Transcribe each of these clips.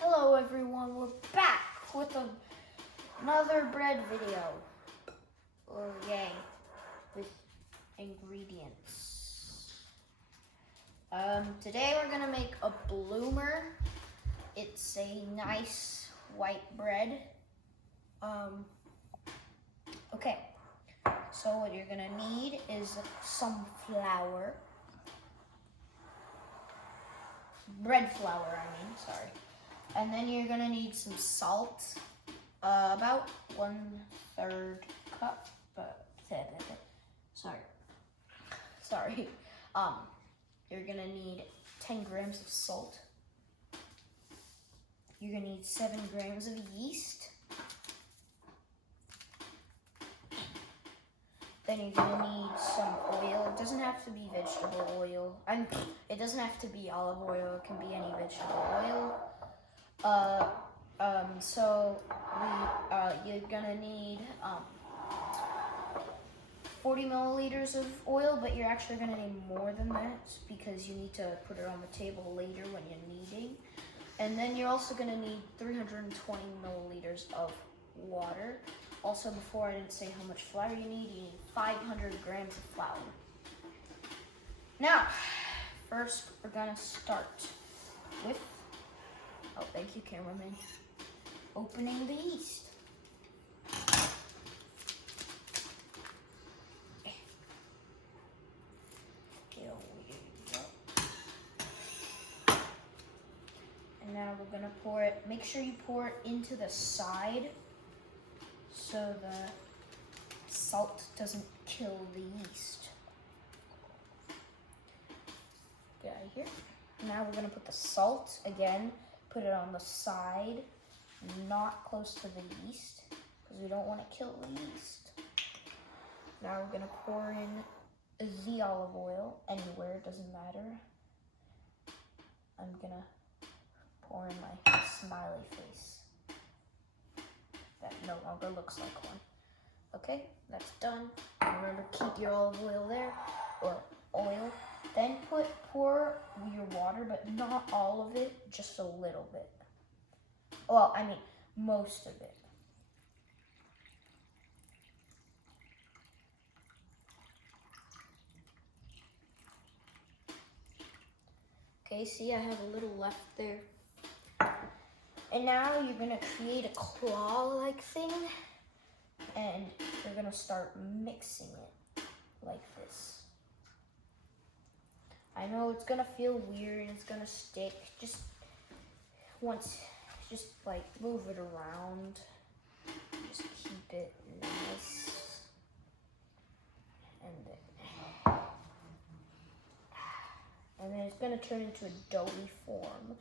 Hello everyone, we're back with another bread video. Oh yay, with ingredients. Today we're gonna make a bloomer. It's a nice white bread. Okay, so what you're gonna need is some flour. Bread flour, sorry. And then you're gonna need some salt, about 1/3 cup. Sorry. You're gonna need 10 grams of salt. You're gonna need 7 grams of yeast. Then you're gonna need some oil. It doesn't have to be vegetable oil. It doesn't have to be olive oil. It can be any vegetable oil. You're gonna need 40 milliliters of oil, but you're actually gonna need more than that because you need to put it on the table later when you're kneading. And then you're also gonna need 320 milliliters of water. Also, before I didn't say how much flour you need 500 grams of flour. Now, first we're gonna start with, oh thank you cameraman, opening the yeast. And now we're gonna pour it, make sure you pour it into the side so the salt doesn't kill the yeast. Get out of here. Now we're gonna put the salt again, put it on the side, not close to the yeast, because we don't want to kill the yeast. Now we're gonna pour in the olive oil, anywhere, it doesn't matter. I'm gonna pour in my smiley face. That no longer looks like one. Okay, that's done. Remember, keep your olive oil there, or oil. Then pour your water, but not all of it, just a little bit. Well, most of it. Okay, see, I have a little left there. And now you're gonna create a claw-like thing, and you're gonna start mixing it like this. I know it's gonna feel weird, it's gonna stick. Just like move it around. Just keep it nice. And then it's gonna turn into a doughy form.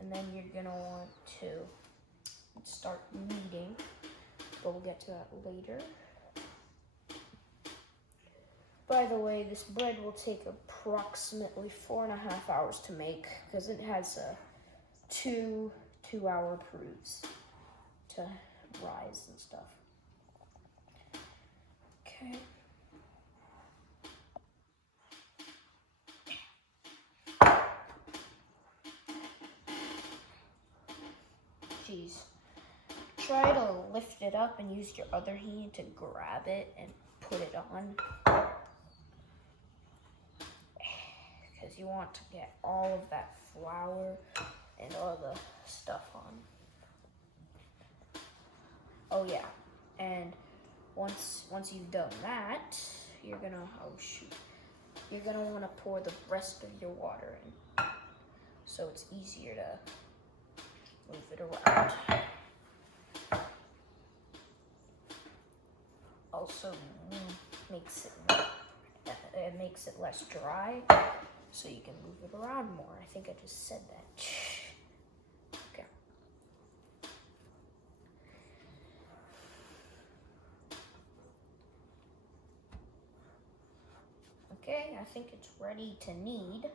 And then you're gonna want to start kneading, but we'll get to that later. By the way, this bread will take approximately 4.5 hours to make because it has two-hour proofs to rise and stuff. Okay. Jeez. Try to lift it up and use your other hand to grab it and put it on. Because you want to get all of that flour and all the stuff on. Oh yeah, and once you've done that, you're gonna want to pour the rest of your water in, so it's easier to move it around. Also makes it less dry, so you can move it around more. I think I just said that. Okay. Okay, I think it's ready to knead.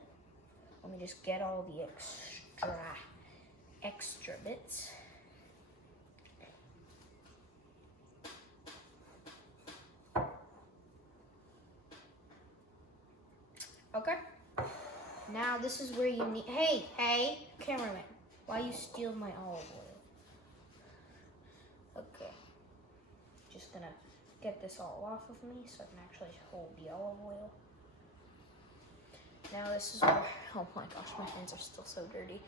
Let me just get all the extra bits. Okay. Now this is where you need, hey, cameraman. Why you steal my olive oil? Okay. Just gonna get this all off of me so I can actually hold the olive oil. Now this is where, oh my gosh, my hands are still so dirty.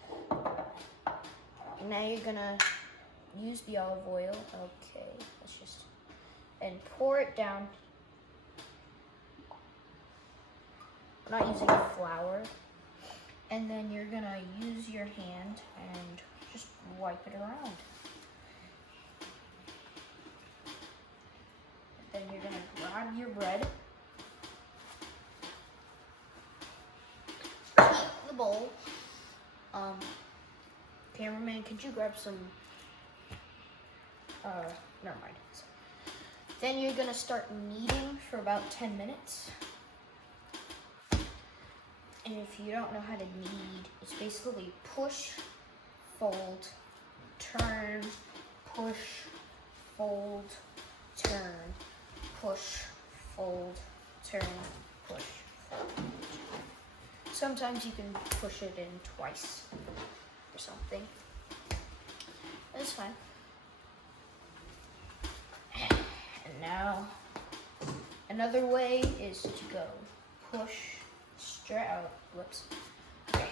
Now you're gonna use the olive oil. Okay, let's just, and pour it down. I'm not using flour. And then you're gonna use your hand and just wipe it around. Then you're gonna grab your bread. Keep the bowl. Cameraman, could you grab some, never mind. Then you're gonna start kneading for about 10 minutes. And if you don't know how to knead, it's basically push, fold, turn, push, fold, turn, push, fold, turn, push, fold. Sometimes you can push it in twice or something. That's fine. And now, another way is to go push, stretch, okay,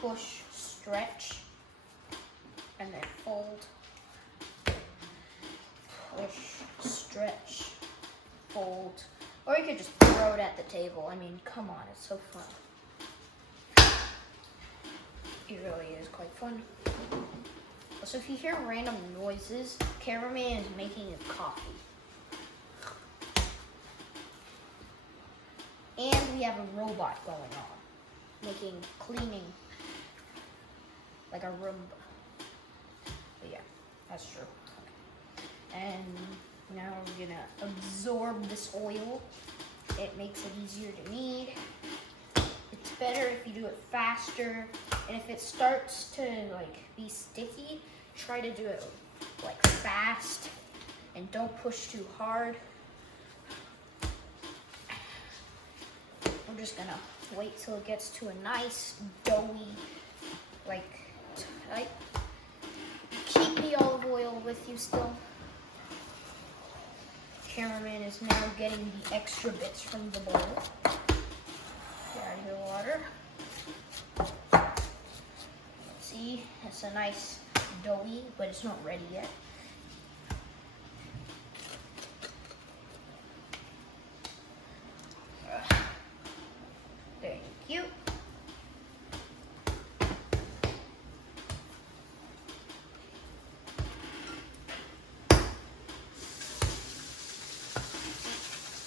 push, stretch, and then fold, push, stretch, fold, or you could just throw it at the table. I mean, come on, it's so fun. It really is quite fun. So if you hear random noises, cameraman is making a coffee. And we have a robot going on, making cleaning, like a Roomba. But yeah, that's true. And now we're gonna absorb this oil. It makes it easier to knead. It's better if you do it faster. And if it starts to like be sticky, try to do it like fast and don't push too hard. We're just gonna wait till it gets to a nice doughy, like type. Keep the olive oil with you still. Cameraman is now getting the extra bits from the bowl. Get out of your water. See, it's a nice doughy, but it's not ready yet. Thank you.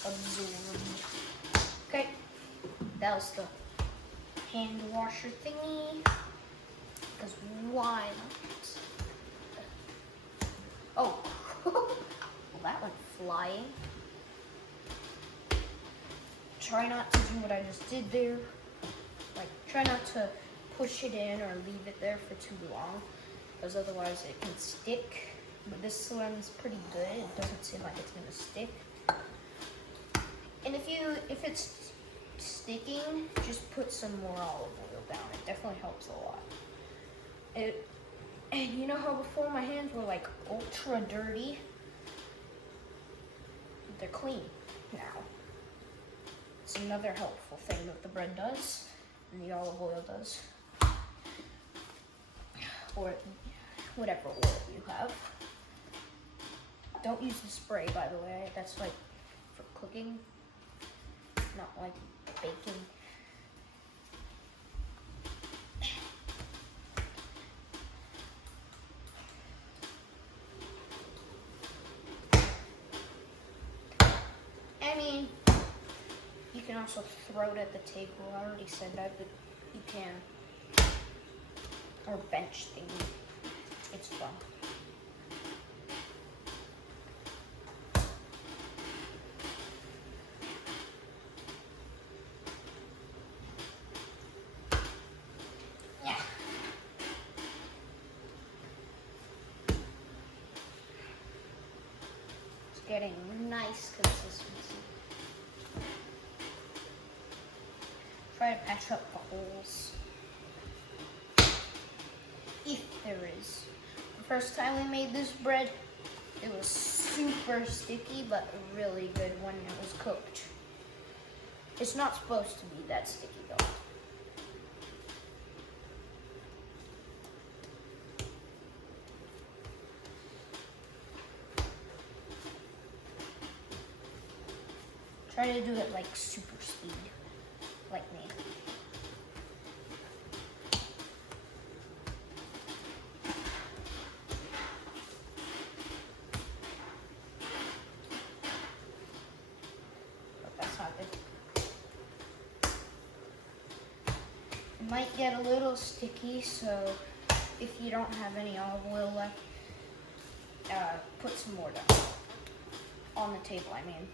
Absorbed. Okay, that was the hand washer thingy. Because why not? Oh, well, that went flying. Try not to do what I just did there. Like, try not to push it in or leave it there for too long, because otherwise it can stick. But this one's pretty good. It doesn't seem like it's gonna stick. And if it's sticking, just put some more olive oil down. It definitely helps a lot. And you know how before my hands were like ultra dirty? They're clean now. It's another helpful thing that the bread does and the olive oil does. Or whatever oil you have. Don't use the spray, by the way. That's like for cooking, not like baking. I mean, you can also throw it at the table. I already said that, but you can. Or bench thingy. It's fun. Yeah. It's getting nice consistency. Try to patch up the holes. if there is. The first time we made this bread, it was super sticky, but really good when it was cooked. It's not supposed to be that sticky though. Try to do it like super speed, like me. But that's not good. It might get a little sticky, so if you don't have any olive oil left, put some more down on the table, I mean.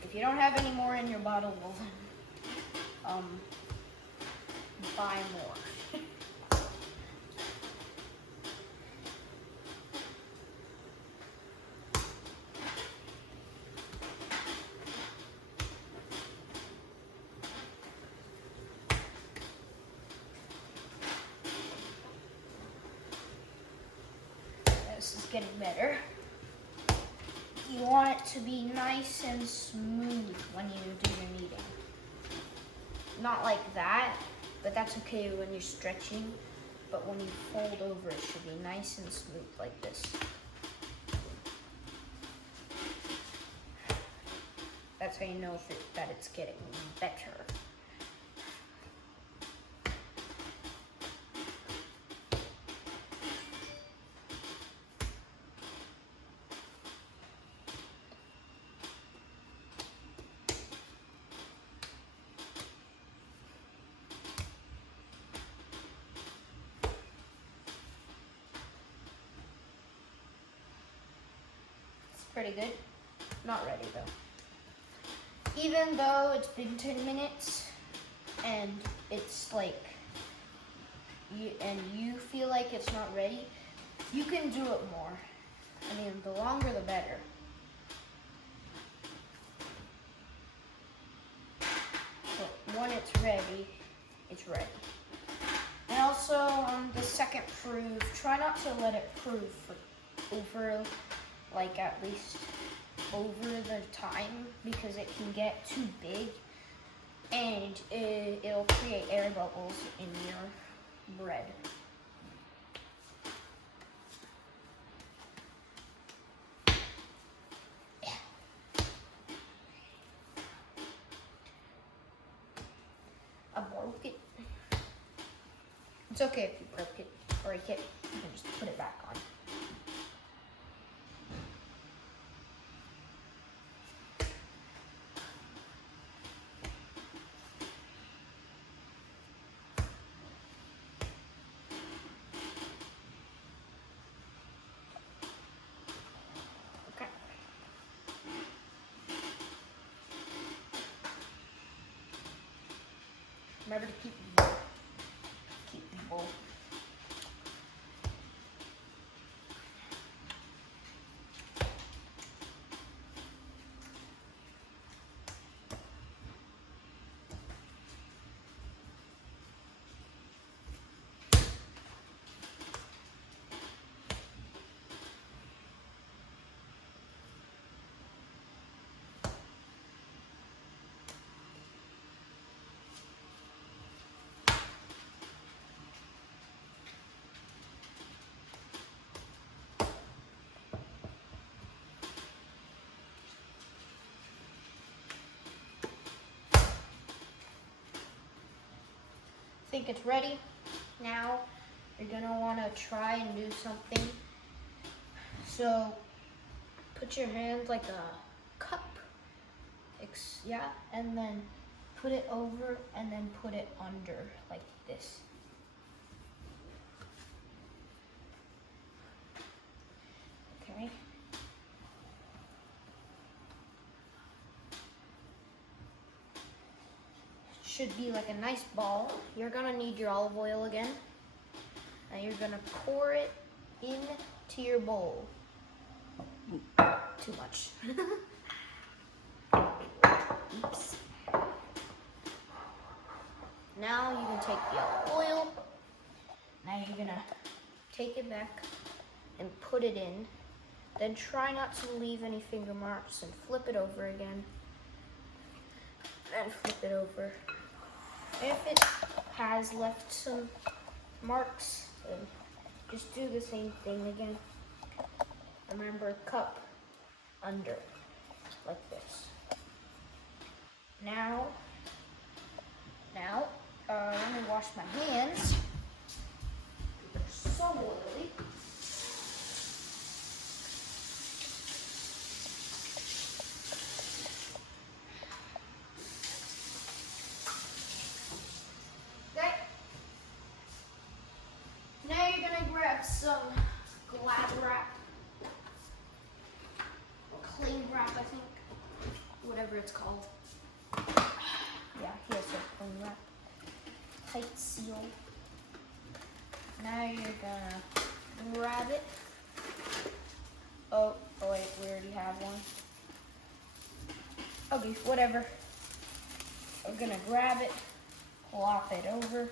If you don't have any more in your bottle, well then, buy more. This is getting better. You want it to be nice and smooth when you do your kneading. Not like that, but that's okay when you're stretching. But when you fold over, it should be nice and smooth like this. That's how you know that it's getting better. Pretty good. Not ready though. Even though it's been 10 minutes and it's like, you feel like it's not ready, you can do it more. I mean, the longer the better. But when it's ready, it's ready. And also on the second proof, try not to let it proof for over, like at least over the time, because it can get too big and it'll create air bubbles in your bread. Yeah. I broke it. It's okay if you break it, you can just put it back on. Remember to keep the bowl. Think it's ready. Now you're gonna want to try and do something. So put your hand like a cup, yeah, and then put it over and then put it under like this. Okay. Should be like a nice ball. You're gonna need your olive oil again. And you're gonna pour it into your bowl. Too much. Oops. Now you can take the olive oil. Now you're gonna take it back and put it in. Then try not to leave any finger marks and flip it over again. And flip it over. If it has left some marks, then just do the same thing again. Remember, cup under, like this. Now, let me wash my hands. They're so oily. Okay. Now you're gonna grab some Glad wrap. Or cling wrap, I think. Whatever it's called. Yeah, here's a cling wrap. Tight seal. Now you're gonna grab it. Oh wait, we already have one. Okay, whatever. We're gonna grab it, flop it over.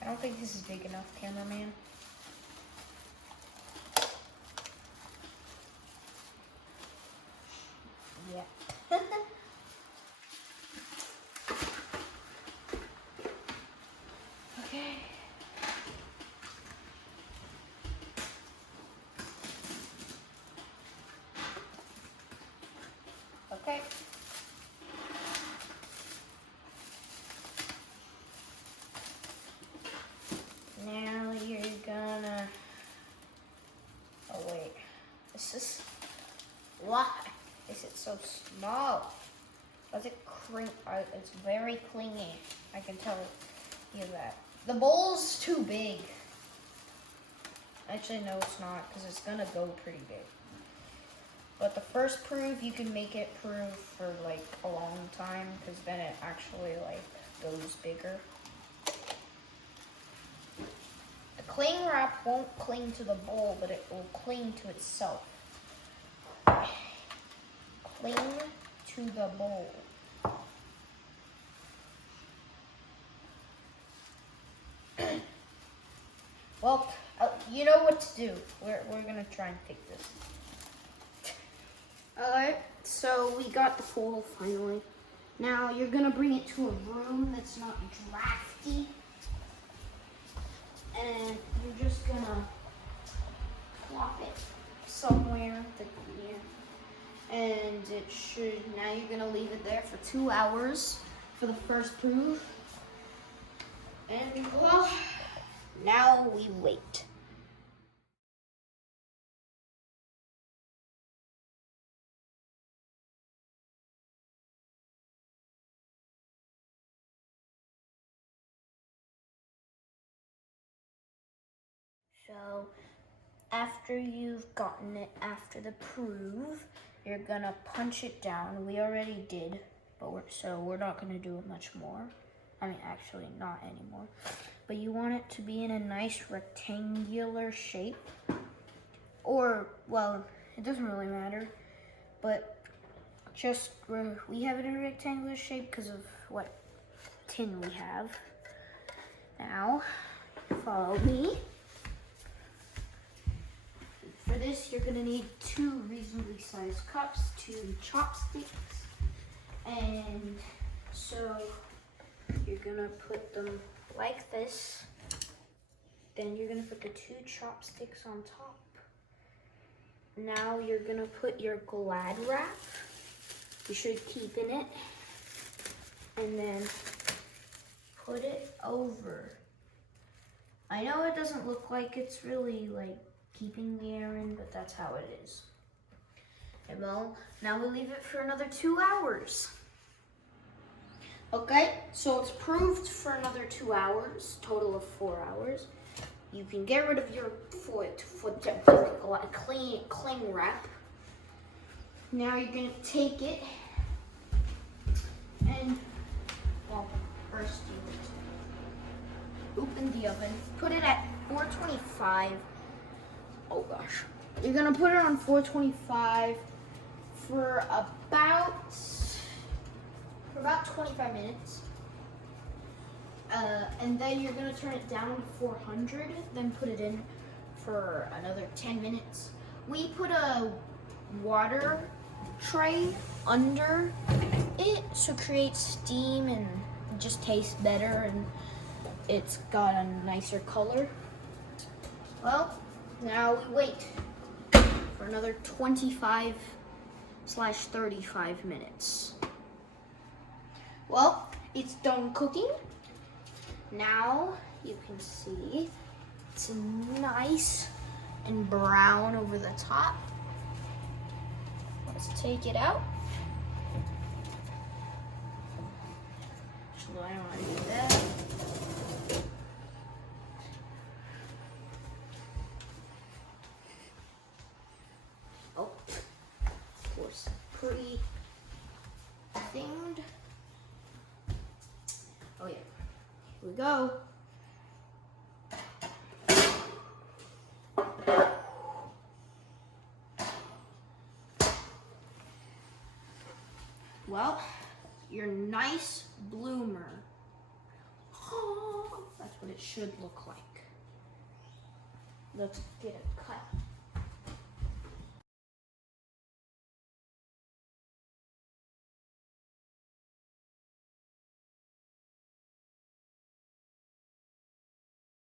I don't think this is big enough, cameraman. Yeah. Okay. Okay. Now you're gonna, oh wait, this is, why is it so small? Does it it's very clingy, I can tell you that. The bowl's too big. Actually, no, it's not, because it's gonna go pretty big. But the first proof, you can make it proof for like a long time, because then it actually like goes bigger. The cling wrap won't cling to the bowl, but it will cling to itself. Cling to the bowl. Well, you know what to do. We're gonna try and fix this. Alright, so we got the bowl finally. Now you're gonna bring it to a room that's not drafty. And you're just gonna plop it somewhere near. And it should, now you're gonna leave it there for 2 hours for the first proof. And well, now we wait. So after you've gotten it after the proof, you're gonna punch it down. We already did, but we're not gonna do it much more. I mean, actually not anymore. But you want it to be in a nice rectangular shape. Or, well, it doesn't really matter. But just, we have it in a rectangular shape because of what tin we have. Now, follow me. For this, you're gonna need 2 reasonably sized cups, 2 chopsticks, and so you're gonna put them like this. Then you're gonna put the 2 chopsticks on top. Now you're gonna put your Glad wrap. You should keep in it, and then put it over. I know it doesn't look like it's really like keeping the air in, but that's how it is. And well, now we leave it for another 2 hours. Okay, so it's proofed for another 2 hours, total of 4 hours. You can get rid of your cling wrap. Now you're gonna take it and, well, first you open the oven, put it at 425. Oh gosh. You're gonna put it on 425 for about 25 minutes. And then you're gonna turn it down to 400, then put it in for another 10 minutes. We put a water tray under it so it creates steam and it just tastes better and it's got a nicer color. Well, now we wait for another 25/35 minutes. Well, it's done cooking. Now you can see it's nice and brown over the top. Let's take it out. Actually, I don't want to do that. Oh, of course, pretty thinged. Oh yeah, here we go. Well, your nice bloomer. Oh, that's what it should look like. Let's get a cut.